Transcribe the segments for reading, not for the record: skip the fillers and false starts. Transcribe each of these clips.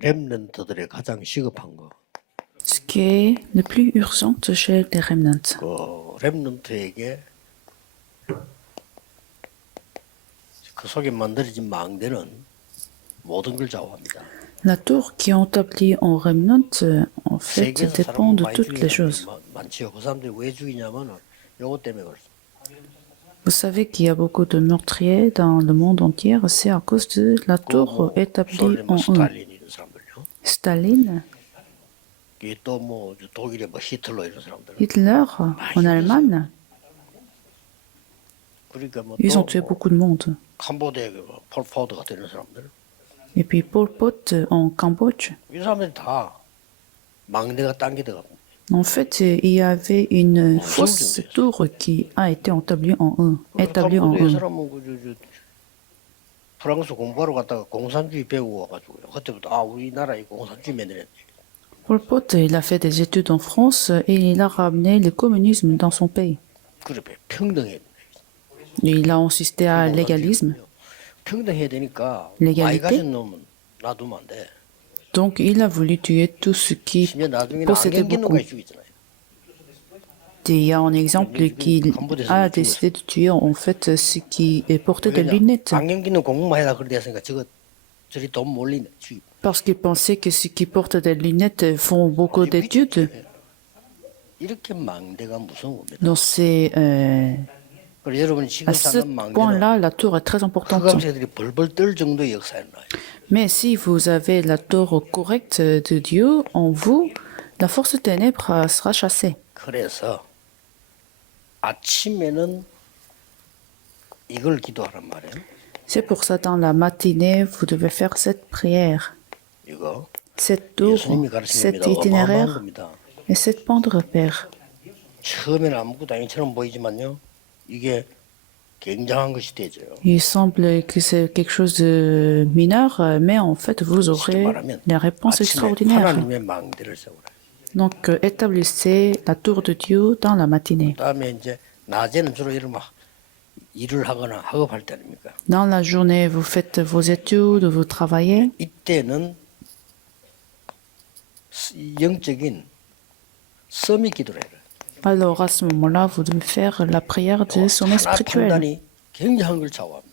렘넌트들의 가장 시급한 거. Ce qui est le plus urgent chez les remnants. 그 렘넌트에게 그 속에 만들어진 망대는 모든 걸 좌우합니다. La tour qui est établie en remnant, en fait, 세계에서 dépend 사람을 de 많이 toutes les 죽이는 choses. 사람이 많지요. 그 사람들이 왜 죽이냐면은 요것 때문에 그렇습니다. Vous savez qu'il y a beaucoup de meurtriers dans le monde entier, c'est à cause de la tour établie 솔레모 en eux. 스탈린 이런 사람들요. Staline, 또뭐 독일의 뭐 히틀러 이런 사람들. Hitler, en Allemagne, 그러니까 뭐 ils ont 또 tué beaucoup de monde. 캄보디아 그 폴포드 같은 이런 사람들. Et puis Pol Pot en Cambodge. 이 사람들이 다 망대가 당기다가 En fait, il y avait une fausse tour qui a été établie en eux. Établie en 캄보디아 eux. 사람은 프랑스 공부하러 갔다가 공산주의 배우고 와가지고요. 그때부터 우리나라의 공산주의 맨날 Pol Pot, il a fait des études en France et il a ramené le communisme dans son pays. 그래 평등해. Et il a insisté à l'égalisme. 평등해야 되니까 L'égalité. 많이 가진 놈은 놔두면 안 돼. Donc, il a voulu tuer tout ce qui 심지어 나중에는 possédait 안경 낀 beaucoup. 놈까지 죽이잖아요. Et il y a un exemple qu'il a décidé de tuer en fait ce qui portait des lunettes. 안경 끼는 공부만 해라 그래 됐으니까 저리 돈 몰리네. Parce qu'il pensait que ceux qui portent des lunettes font beaucoup d'études. 이렇게 망대가 무서운 겁니다. Donc, c'est 그래서 여러분이 지금 à ce 사는 망대는 point-là, la tour est très importante. 흑암새들이 벌벌 떨 정도의 역사를 놔요. Mais si vous avez la tour correcte de Dieu en vous, la force des ténèbres sera chassée. 그래서 아침에는 이걸 기도하란 말이에요. C'est pour ça, dans la matinée, vous devez faire cette prière, 이거 cette tour, 예수님이 가르친 cet 겁니다. 어마어마한 itinéraire 겁니다. et cette pente de repère. 처음에는 아무것도 아닌처럼 보이지만요. 이게 굉장한 것이 되죠. Il semble que c'est quelque chose de mineur, mais en fait, vous 쉽게 aurez 말하면 les réponses 아침에 extraordinaires. 하나님의 망대를 세우라. Donc, établissez la tour de Dieu dans la matinée. 그다음에 이제 낮에는 주로 이런 막 일을 하거나 학업할 때 아닙니까? Dans la journée, vous faites vos études, vous travaillez. 이때는 영적인 서밋 기도를 해라. Alors, à ce moment-là, vous devez faire la prière de sommet 하나 spirituel. 판단이 굉장한 걸 좌우합니다.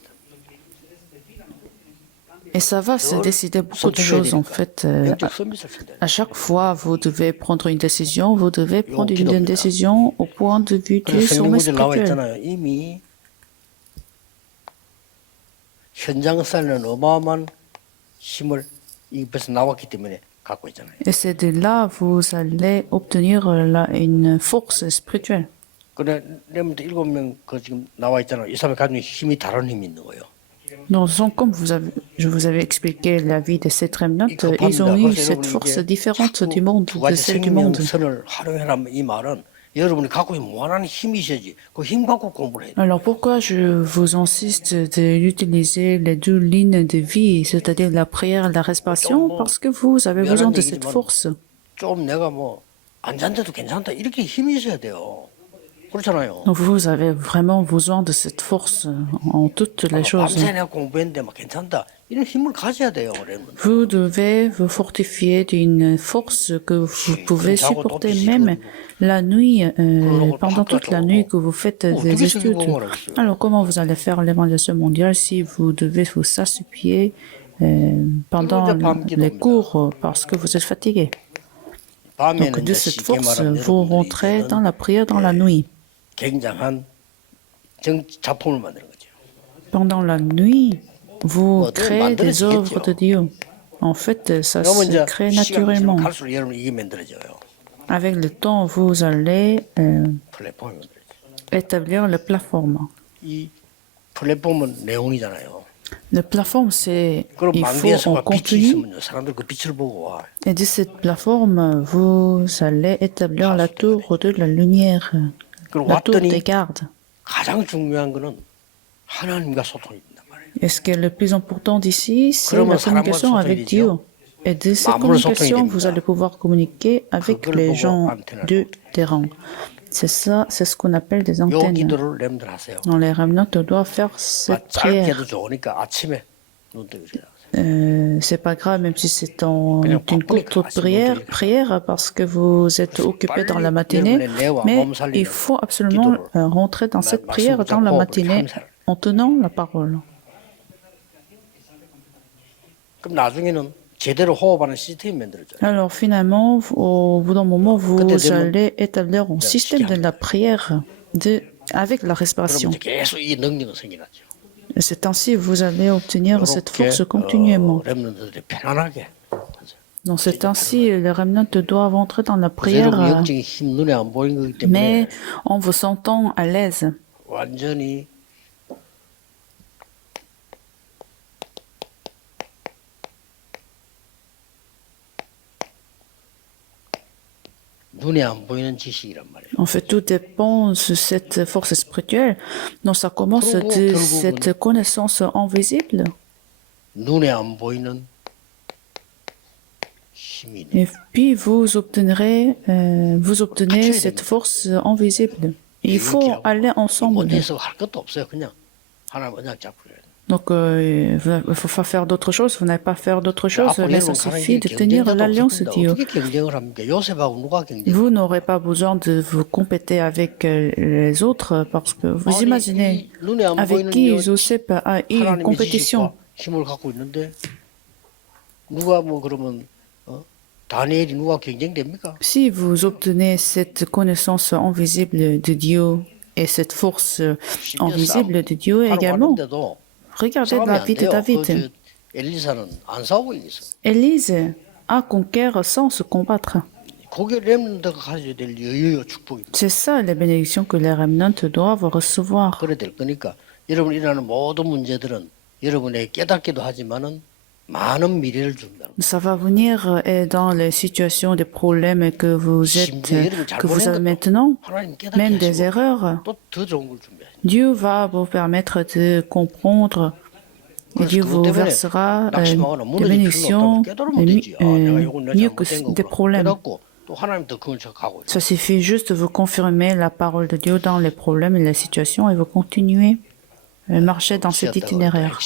Et ça va se décider beaucoup de choses, en fait. 영적 서밋을 쳐야 돼요. À chaque fois, vous devez prendre une décision, vous devez prendre une décision au point de vue du 그래서 sommet 성경구절 나와 spirituel. 있잖아요. 이미 현장 살는 어마어마한 힘을 입에서 나왔기 때문에 갖고 있잖아요. Et c'est de là vous allez obtenir une force spirituelle. 그래 레몬트 7명 그 지금 나와 있잖아요. 이 사람이 가지고 있는 힘이 다른 힘이 있는 거예요. Donc, comme je vous avais expliqué la vie de ces remnants, ils ont eu cette force différente du monde, 두 de 가지 celle du monde. 생명선을 활용해라 이 말은 여러분이 갖고 있는 무한한 힘이셔야지 그 힘 갖고 공부를 해야 돼요. Alors pourquoi je vous insiste d'utiliser les deux lignes de vie, c'est-à-dire la prière et la respiration, parce que vous avez besoin de cette force. 좀 내가 뭐 안 잔데도 괜찮다 이렇게 힘이 있어야 돼요. 그렇잖아요. Donc vous avez vraiment besoin de cette force en toutes les choses. 밤새 내가 공부했는데 막 괜찮다 이런 힘을 가져야 돼요. 그러면. Vous devez vous fortifier d'une force que vous pouvez supporter même la nuit, pendant toute la nuit que vous faites des études. Alors comment vous allez faire l'évaluation mondiale si vous devez vous s'assoupir pendant les cours parce que vous êtes fatigué? Donc de cette force, vous rentrez dans la prière dans la nuit. 굉장한 작품을 만드는 거죠. Pendant la nuit, vous créez des œuvres de Dieu. En fait, ça se crée naturellement. 갈수록 여러분 이게 만들어져요. Avec le temps, vous allez 플랫폼이 만들어져. établir le plateforme. 이 플랫폼은 내용이잖아요. Le plateforme, c'est 그럼 il faut 망대에서 un 빛이 contenu. 있으면요, 사람들 그 빛을 보고 와. Et de cette plateforme, vous allez établir la tour de la lumière, 그리고 la tour 왔더니 des gardes. 가장 중요한 거는 하나님과 소통이 된단 말이에요. Et ce qui est le plus important d'ici, c'est 그러면 la communication 사람과 avec 소통이 Dieu. 되죠. Et de cette 마음으로 소통이 communication, 됩니다. vous allez pouvoir communiquer avec 그걸 les 보고 gens 안테나를 du terrain. C'est ça, c'est ce qu'on appelle des 요 antennes. 기도를 렘들 하세요. Dans les remnants, on doit faire cette prière. 짧게도 좋으니까 아침에 눈 뜨고 있어요. c'est pas grave, même si c'est une courte prière, parce que vous êtes occupé dans la matinée, mais il faut absolument rentrer dans cette prière dans la matinée en tenant la parole. 그럼 나중에는 제대로 호흡하는 시스템이 만들어져요. Alors finalement, au bout d'un moment, vous allez établir un système de la prière avec la 그러면 respiration. 이제 계속 이 능력은 생겨나죠. Et c'est ainsi que vous allez obtenir cette force continuellement. 렘넌트들이 편안하게. Donc c'est ainsi les remnants doivent entrer dans la 그대로 prière, 영적인 힘 눈에 안 보이는 거기 때문에 mais en vous sentant à l'aise. 완전히 눈에 안 보이는 지식이란 말이에요. En fait, tout dépend de cette force spirituelle. Donc ça commence de cette connaissance invisible. 눈에 안 보이는 힘이네. Et puis vous obtenez cette force invisible. Il faut aller ensemble. 어디서 할 것도 없어요. 그냥 하나님 언약 잡고 해야 돼. Donc il ne faut pas faire d'autre chose, vous n'avez pas faire d'autre chose, mais ça suffit de tenir l'alliance de Dieu. 어떻게 경쟁을 합니까? 요셉하고 누가 경쟁? Vous n'aurez pas besoin de vous compéter avec les autres parce que vous imaginez avec qui Joseph a eu une compétition. 힘을 갖고 있는데 누가 뭐 그러면 다니엘이 누가 경쟁됩니까? Si vous obtenez cette connaissance invisible de Dieu et cette force invisible de Dieu également, regardez la vie de David. 엘리사는 안 싸우고 있어. Élise a conquéri sans se combattre. 그게 렘넌트가 가져야 될 여유요 축복입니다. C'est ça les bénédictions que les remnants doivent recevoir. 그래 될 거니까 여러분 일어나는 모든 문제들은 여러분에게 깨닫기도 하지만은 많은 미래를 준다. Ça va venir dans les situations, des problèmes que vous avez maintenant, même des erreurs. 또더 좋은 걸 준비해. Dieu va vous permettre de comprendre et Dieu vous versera des bénédictions mieux que des problèmes. 또 하나님 더 근처가고. Ça suffit juste de vous confirmer la parole de Dieu dans les problèmes et les situations et vous continuez à marcher dans cet itinéraire.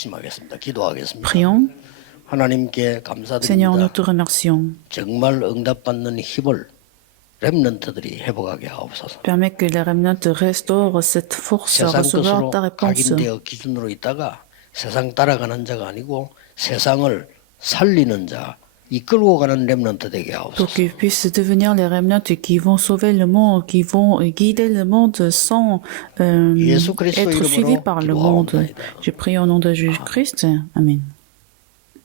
Prions. 하나님께 Seigneur, nous 감사드립니다. te remercions. 정말 응답받는 힘을 렘넌트들이 회복하게 하옵소서. Permets que les remnants restaurent cette force à 세상 recevoir 것으로 ta réponse. 각인되어 기준으로 있다가 세상 따라가는 자가 아니고 세상을 살리는 자, 이끌고 가는 렘넌트 되게 Pour 하옵소서. qu'ils puissent devenir les remnants qui vont sauver le monde, qui vont guider le monde sans être suivis par le monde. Je prie au nom de Jésus-Christ. Amen.